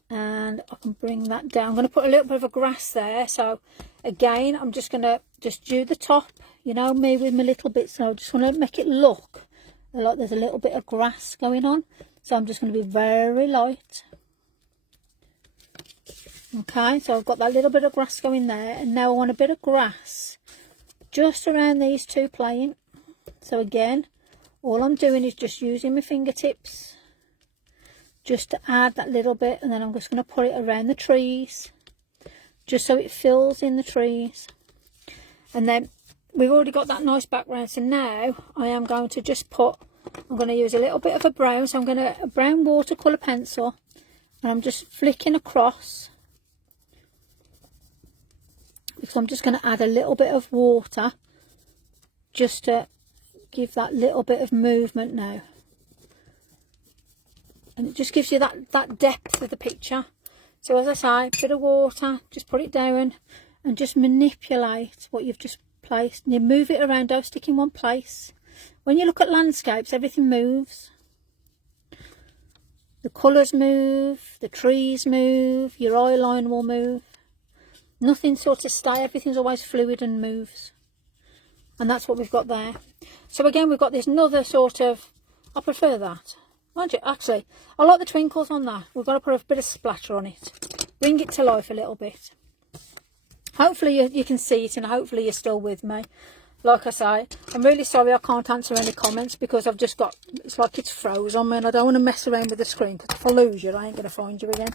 And I can bring that down. I'm going to put a little bit of a grass there. So again, I'm just going to do the top, you know, me with my little bits. So I just want to make it look like there's a little bit of grass going on. So I'm just going to be very light. Okay, so I've got that little bit of grass going there, and now I want a bit of grass just around these two playing. So again, all I'm doing is just using my fingertips just to add that little bit, and then I'm just going to put it around the trees just so it fills in the trees. And then we've already got that nice background, so now I am going to just put, I'm going to use a little bit of a brown, so I'm going to, a brown watercolour pencil, and I'm just flicking across, because I'm just going to add a little bit of water just to give that little bit of movement now. And it just gives you that depth of the picture. So as I say, a bit of water, just put it down and just manipulate what you've just placed. And you move it around, don't stick in one place. When you look at landscapes, everything moves. The colours move, the trees move, your eye line will move. Nothing sort of stays, everything's always fluid and moves. And that's what we've got there. So again, we've got this another sort of, I prefer that. Mind you, actually, I like the twinkles on that. We've got to put a bit of splatter on it. Bring it to life a little bit. Hopefully you can see it, and hopefully you're still with me. Like I say, I'm really sorry I can't answer any comments because I've just got, it's like it's froze on me, and I don't want to mess around with the screen, because if I lose you, I ain't going to find you again.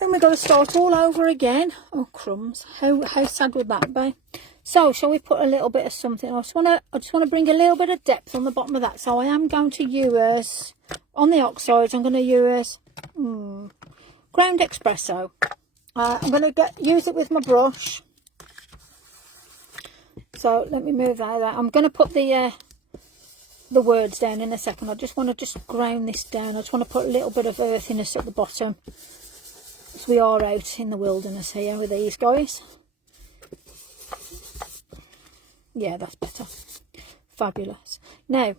Then we've got to start all over again. Oh crumbs, how sad would that be? So shall we put a little bit of something? I just want to bring a little bit of depth on the bottom of that. So I am going to use, on the oxides, I'm going to use ground espresso. I'm going to use it with my brush. So let me move that out. I'm going to put the words down in a second. I just want to ground this down. I just want to put a little bit of earthiness at the bottom. So we are out in the wilderness here with these guys. Yeah, that's better. Fabulous. Now,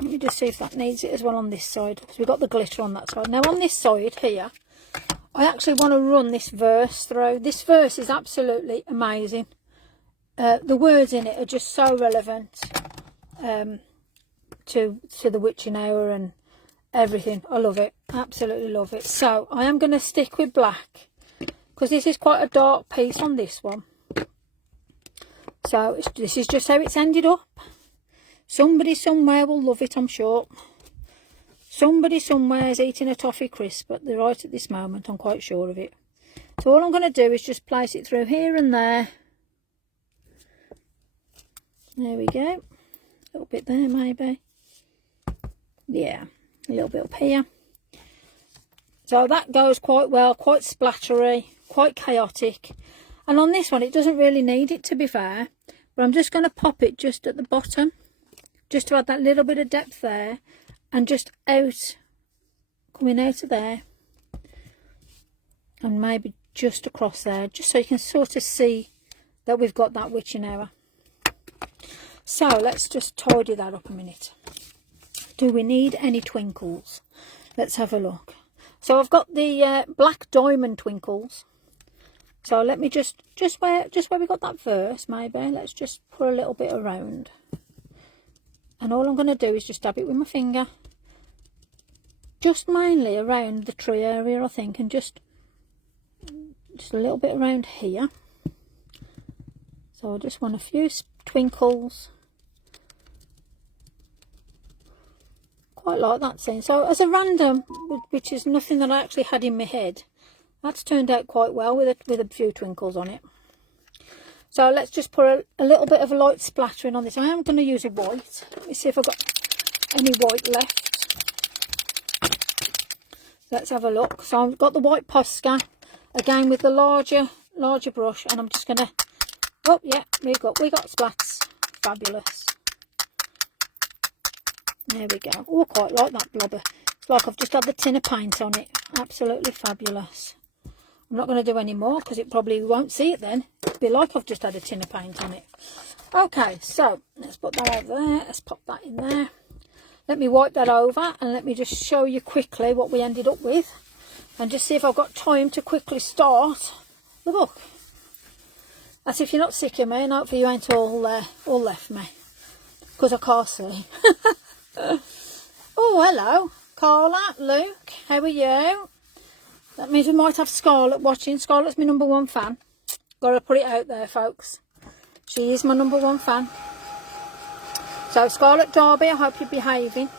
Let me just see if that needs it as well on this side, because we've got the glitter on that side. Now on this side here, I actually want to run this verse through. This verse is absolutely amazing. The words in it are just so relevant to the witching hour and everything. I love it, absolutely love it. So I am going to stick with black, because this is quite a dark piece on this one. So this is just how it's ended up. Somebody somewhere will love it, I'm sure. Somebody somewhere is eating a toffee crisp at the right at this moment, I'm quite sure of it. So all I'm going to do is just place it through here and there. There we go. A little bit there maybe. Yeah, a little bit up here. So that goes quite well, quite splattery, quite chaotic. And on this one, it doesn't really need it, to be fair. But I'm just going to pop it just at the bottom, just to add that little bit of depth there, and just out, coming out of there, and maybe just across there, just so you can sort of see that we've got that witching hour. So let's just tidy that up a minute. Do we need any twinkles? Let's have a look. So I've got the black diamond twinkles. So let me just where we got that verse, maybe let's just put a little bit around. And all I'm going to do is just dab it with my finger, just mainly around the tree area, I think, and just a little bit around here. So I just want a few twinkles. Quite like that scene. So as a random, which is nothing that I actually had in my head, that's turned out quite well with a few twinkles on it. So let's just put a little bit of a light splattering on this. I am going to use a white. Let me see if I've got any white left. Let's have a look. So I've got the white Posca, again with the larger brush, and I'm just going to, oh yeah, we got splats. Fabulous. There we go. Oh, I quite like that blobber. It's like I've just had the tin of paint on it. Absolutely fabulous. I'm not going to do any more because it probably won't see it then. It'll be like I've just had a tin of paint on it. Okay, so let's put that over there. Let's pop that in there. Let me wipe that over and let me just show you quickly what we ended up with. And just see if I've got time to quickly start the book. That's if you're not sick of me, and hopefully you ain't all left me. Because I can't see. Oh, hello. Carla, Luke, how are you? That means we might have Scarlett watching. Scarlett's my #1 fan. Gotta put it out there, folks. She is my #1 fan. So, Scarlett Derby, I hope you're behaving.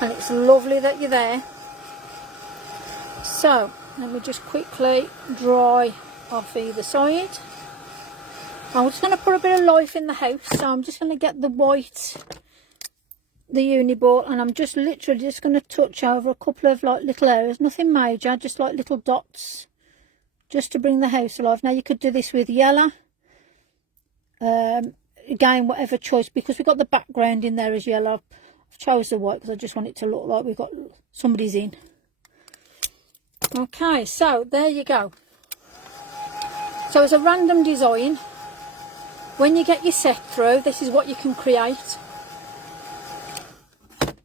And it's lovely that you're there. So, let me just quickly dry off either side. I'm just going to put a bit of life in the house. So, I'm just going to get the white, the uni ball, and I'm just literally just going to touch over a couple of like little areas, nothing major, just like little dots, just to bring the house alive. Now you could do this with yellow, again whatever choice, because we've got the background in there as yellow. I've chose the white because I just want it to look like we've got somebody's in. Okay, so there you go. So as a random design, when you get your set through, this is what you can create.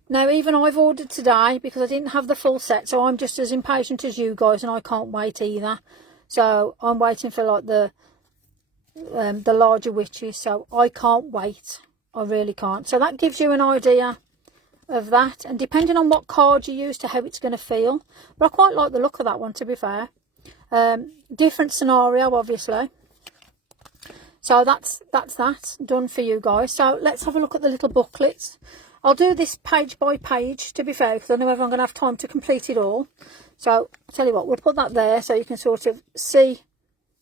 Now, even I've ordered today because I didn't have the full set, so I'm just as impatient as you guys, and I can't wait either. So I'm waiting for like the larger witches, so I can't wait. I really can't. So that gives you an idea of that, and depending on what card you use to how it's going to feel. But I quite like the look of that one, to be fair. Different scenario, obviously. So that's that done for you guys. So let's have a look at the little booklets. I'll do this page by page, to be fair, because I know I'm going to have time to complete it all. So I'll tell you what, we'll put that there so you can sort of see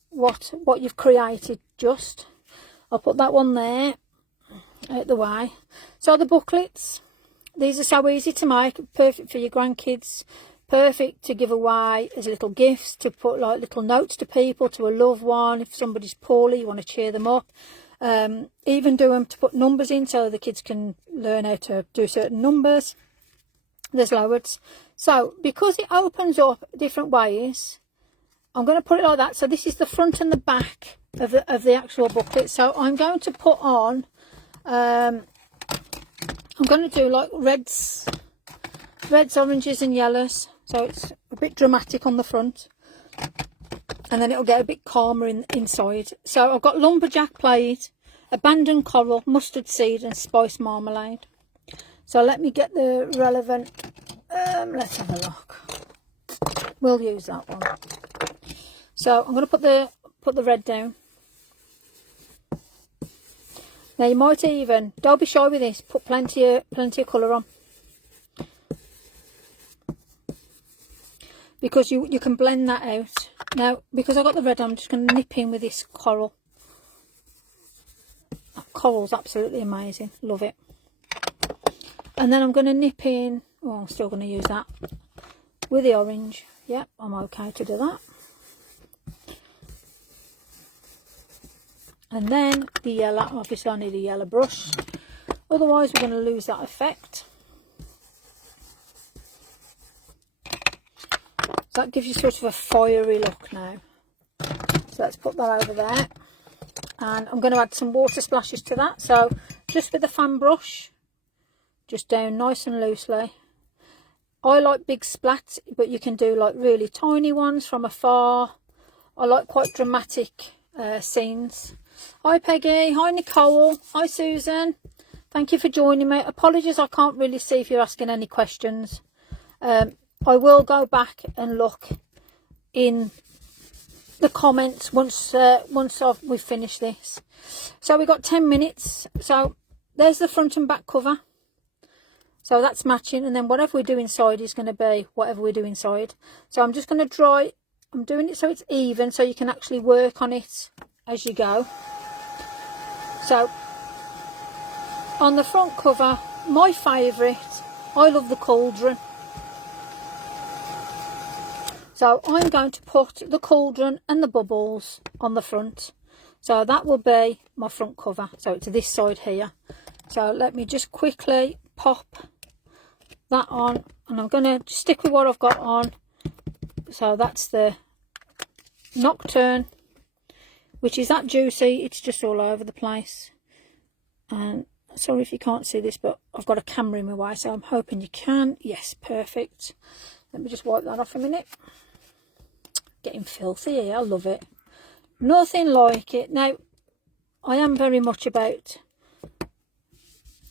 what you've created. Just I'll put that one there out the way. So the booklets, these are so easy to make, perfect for your grandkids, perfect to give away as little gifts, to put like little notes to people, to a loved one. If somebody's poorly, you want to cheer them up. Even do them to put numbers in so the kids can learn how to do certain numbers. There's loads. So because it opens up different ways, I'm going to put it like that. So this is the front and the back of the actual booklet. So I'm going to put on I'm going to do like reds, oranges and yellows, so it's a bit dramatic on the front, and then it'll get a bit calmer inside. So I've got lumberjack plate, abandoned coral, mustard seed and spice marmalade. So let me get the relevant, let's have a look. We'll use that one. So I'm going to put the red down. Now you might even, don't be shy with this, put plenty of colour on, because you can blend that out. Now because I got the red, I'm just going to nip in with this coral. That coral's absolutely amazing, love it. And then I'm going to nip in, oh I'm still going to use that, with the orange. Yep, I'm okay to do that. And then the yellow, obviously I need a yellow brush, otherwise we're going to lose that effect. So that gives you sort of a fiery look now. So let's put that over there. And I'm going to add some water splashes to that. So just with the fan brush, just down nice and loosely. I like big splats, but you can do like really tiny ones from afar. I like quite dramatic scenes. Hi Peggy, hi Nicole, hi Susan, thank you for joining me. Apologies, I can't really see if you're asking any questions. I will go back and look in the comments once we've finished this. So we've got 10 minutes. So there's the front and back cover. So that's matching, and then whatever we do inside is going to be whatever we do inside. So I'm just going to dry, I'm doing it so it's even, so you can actually work on it as you go. So on the front cover, my favourite, I love the cauldron. So I'm going to put the cauldron and the bubbles on the front. So that will be my front cover. So it's this side here. So let me just quickly pop that on, and I'm going to stick with what I've got on. So that's the Nocturne, which is that juicy, it's just all over the place. And sorry if you can't see this, but I've got a camera in my way, so I'm hoping you can. Yes, perfect. Let me just wipe that off a minute. Getting filthy here, I love it. Nothing like it. Now I am very much about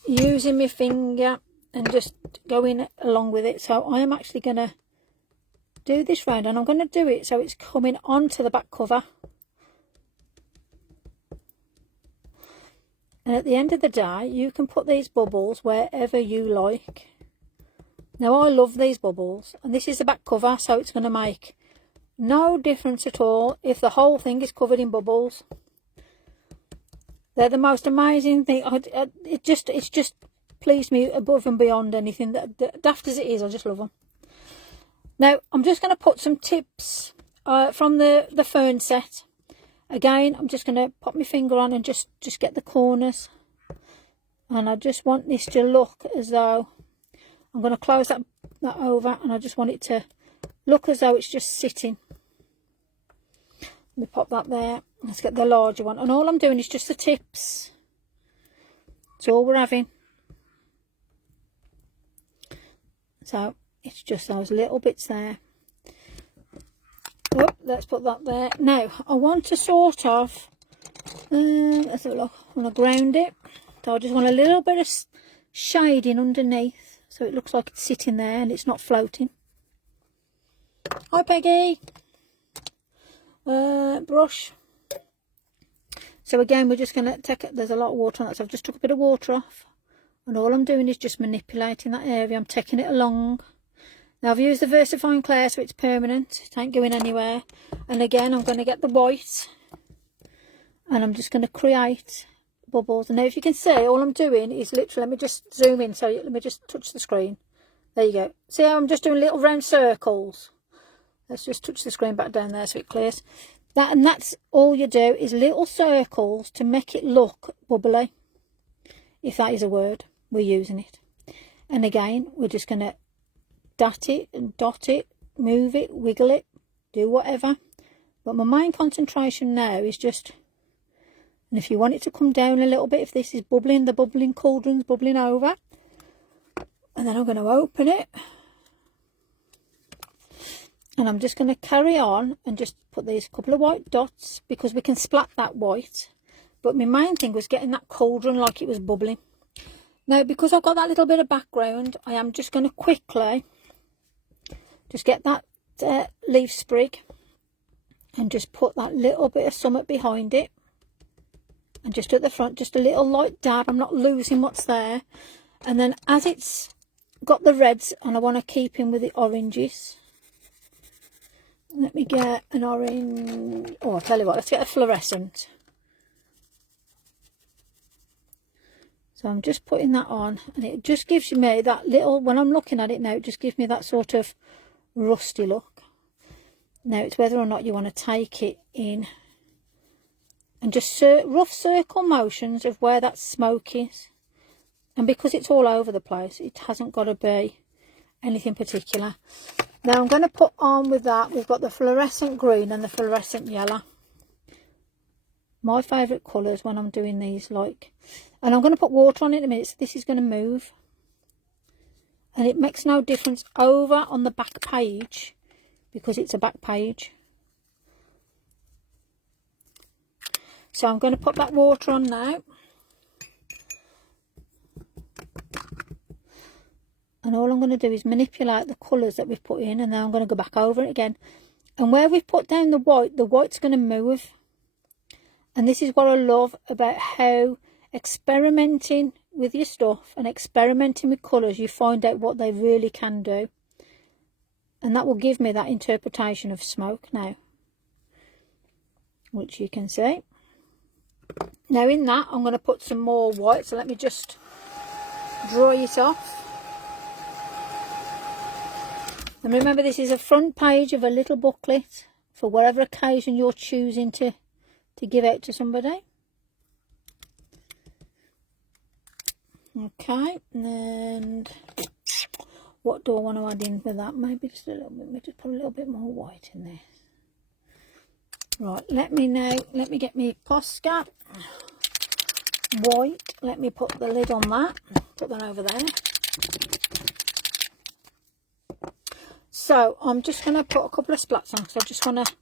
using my finger and just going along with it. So I am actually going to do this round, and I'm going to do it so it's coming onto the back cover. And at the end of the day, you can put these bubbles wherever you like. Now I love these bubbles, and this is the back cover, so it's going to make no difference at all if the whole thing is covered in bubbles. They're the most amazing thing. It's just pleased me above and beyond anything. That daft as it is, I just love them. Now I'm just going to put some tips from the fern set. Again, I'm just going to pop my finger on and just get the corners, and I just want this to look as though I'm going to close that over, and I just want it to look as though it's just sitting. Let me pop that there. Let's get the larger one, and all I'm doing is just the tips. That's all we're having. So it's just those little bits there. Oh, let's put that there. Now I want to sort of let's have a look. I want to ground it, so I just want a little bit of shading underneath, so it looks like it's sitting there and it's not floating. Hi Peggy. Brush. So again, we're just going to take it. There's a lot of water on that, so I've just took a bit of water off, and all I'm doing is just manipulating that area. I'm taking it along. Now I've used the VersaFine Clay, so it's permanent, it ain't going anywhere. And again, I'm going to get the white, and I'm just going to create bubbles. And now if you can see, all I'm doing is literally, let me just zoom in, so let me just touch the screen. There you go. See how I'm just doing little round circles? Let's just touch the screen back down there so it clears. And that's all you do, is little circles to make it look bubbly. If that is a word, we're using it. And again, we're just going to dot it, move it, wiggle it, do whatever. But my main concentration now is just, and if you want it to come down a little bit, if this is bubbling, the bubbling cauldron's bubbling over, And then I'm going to open it. And I'm just going to carry on and just put these couple of white dots, because we can splat that white. But my main thing was getting that cauldron like it was bubbling. Now, because I've got that little bit of background, I am just going to quickly just get that leaf sprig and just put that little bit of summit behind it. And just at the front, just a little light dab. I'm not losing what's there. And then as it's got the reds, and I want to keep in with the oranges, let me get an orange. Oh, I'll tell you what, let's get a fluorescent. So I'm just putting that on, and it just gives me that little, when I'm looking at it now, it just gives me that sort of rusty look. Now it's whether or not you want to take it in and just rough circle motions of where that smoke is. And because it's all over the place, it hasn't got to be anything particular. Now I'm going to put on with that, we've got the fluorescent green and the fluorescent yellow. My favourite colours when I'm doing these, like, and I'm going to put water on it in a minute, so this is going to move. And it makes no difference over on the back page, because it's a back page. So I'm going to put that water on now. And all I'm going to do is manipulate the colours that we've put in, and then I'm going to go back over it again. And where we've put down the white's going to move. And this is what I love about how experimenting with your stuff and experimenting with colours, you find out what they really can do. And that will give me that interpretation of smoke now, which you can see. Now in that, I'm going to put some more white, so let me just dry it off. And remember, this is a front page of a little booklet for whatever occasion you're choosing to give out to somebody. Okay, and what do I want to add in with that? Maybe just a little bit, maybe just put a little bit more white in there. Right, let me get me Posca white. Let me put the lid on that, put that over there. So I'm just going to put a couple of splats on, because I just want to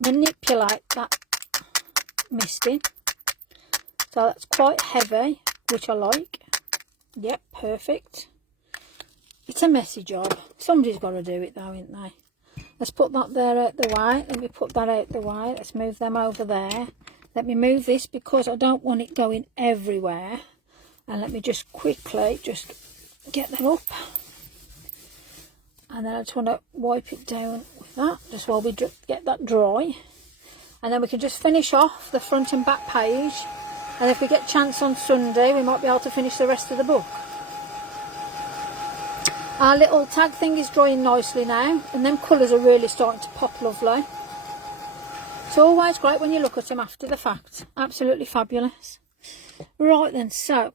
manipulate that misting. So that's quite heavy, which I like. Yep, perfect. It's a messy job. Somebody's got to do it though, ain't they? Let's put that there out the way. Let me put that out the way. Let's move them over there. Let me move this, because I don't want it going everywhere. And let me just quickly just get that up. And then I just want to wipe it down with that, just while we get that dry. And then we can just finish off the front and back page. And if we get a chance on Sunday, we might be able to finish the rest of the book. Our little tag thing is drying nicely now, and them colours are really starting to pop lovely. It's always great when you look at them after the fact. Absolutely fabulous. Right then, so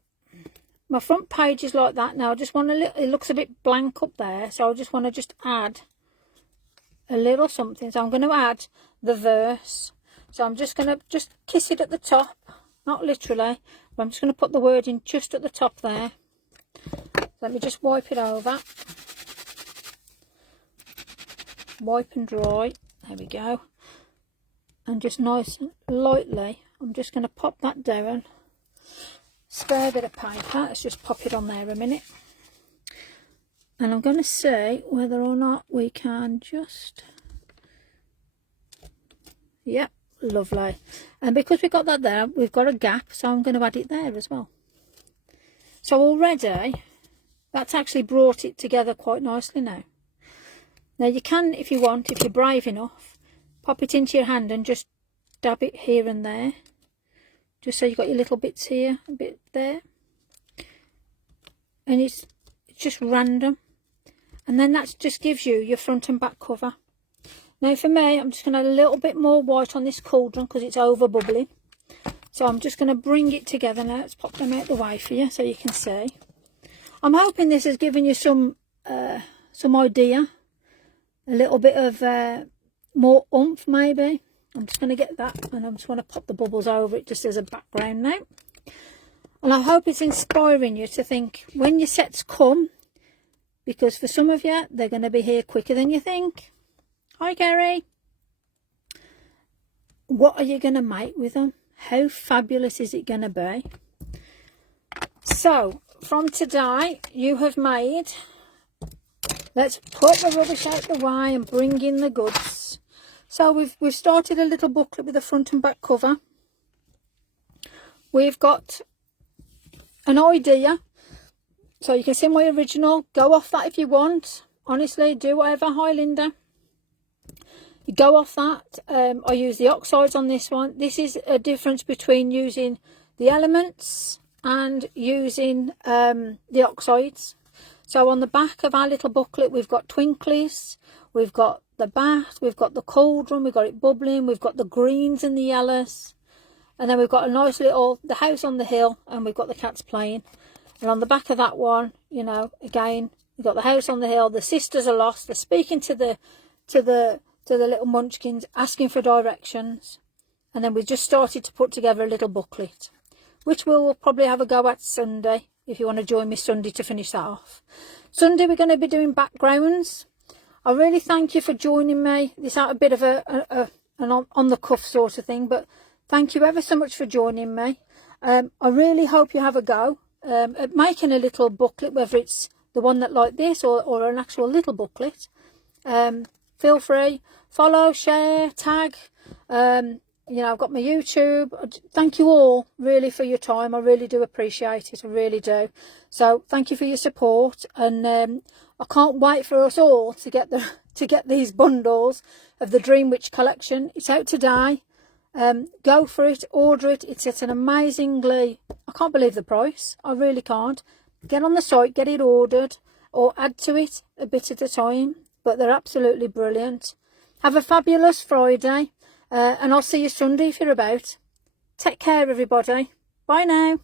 my front page is like that now. I just want a little, it looks a bit blank up there, so I just want to just add a little something. So I'm going to add the verse. So I'm just going to just kiss it at the top, not literally, but I'm just going to put the word in just at the top there. Let me just wipe it over. Wipe and dry. There we go. And just nice and lightly, I'm just going to pop that down. Spare bit of paper. Let's just pop it on there a minute. And I'm going to see whether or not we can just... Yep, lovely. And because we've got that there, we've got a gap, so I'm going to add it there as well. So already, that's actually brought it together quite nicely now. Now you can, if you want, if you're brave enough, pop it into your hand and just dab it here and there. Just so you've got your little bits here, a bit there. And it's just random. And then that just gives you your front and back cover. Now for me, I'm just going to add a little bit more white on this cauldron because it's over bubbling. So I'm just going to bring it together now. Let's pop them out the way for you so you can see. I'm hoping this has given you some idea. A little bit of more oomph maybe. I'm just going to get that, and I'm just going to pop the bubbles over it just as a background now. And I hope it's inspiring you to think when your sets come, because for some of you, they're going to be here quicker than you think. Hi, Gary. What are you going to make with them? How fabulous is it going to be? So, from today, you have made... Let's put the rubbish out the way and bring in the goods. So, we've started a little booklet with a front and back cover. We've got an idea. So, you can see my original. Go off that if you want. Honestly, do whatever. Hi, Linda. You go off that. I use the oxides on this one. This is a difference between using the elements and using the oxides. So on the back of our little booklet, we've got twinklies, we've got the bath, we've got the cauldron, we've got it bubbling, we've got the greens and the yellows, and then we've got a nice little, the house on the hill, and we've got the cats playing. And on the back of that one, you know, again, we've got the house on the hill, the sisters are lost, they're speaking to the little munchkins, asking for directions. And then we just started to put together a little booklet, which we'll probably have a go at Sunday, if you want to join me Sunday to finish that off. Sunday we're going to be doing backgrounds. I really thank you for joining me. This is a bit of an on-the-cuff sort of thing, but thank you ever so much for joining me. I really hope you have a go at making a little booklet, whether it's the one that like this or an actual little booklet. Feel free, follow, share, tag. You know, I've got my YouTube. Thank you all really for your time. I really do appreciate it. I really do. So thank you for your support, and I can't wait for us all to get these bundles of the Dream Witch collection. It's out today. Go for it, order it. It's at an amazingly, I can't believe the price. I really can't. Get on the site, get it ordered, or add to it a bit at a time. But they're absolutely brilliant. Have a fabulous Friday. And I'll see you Sunday if you're about. Take care, everybody. Bye now.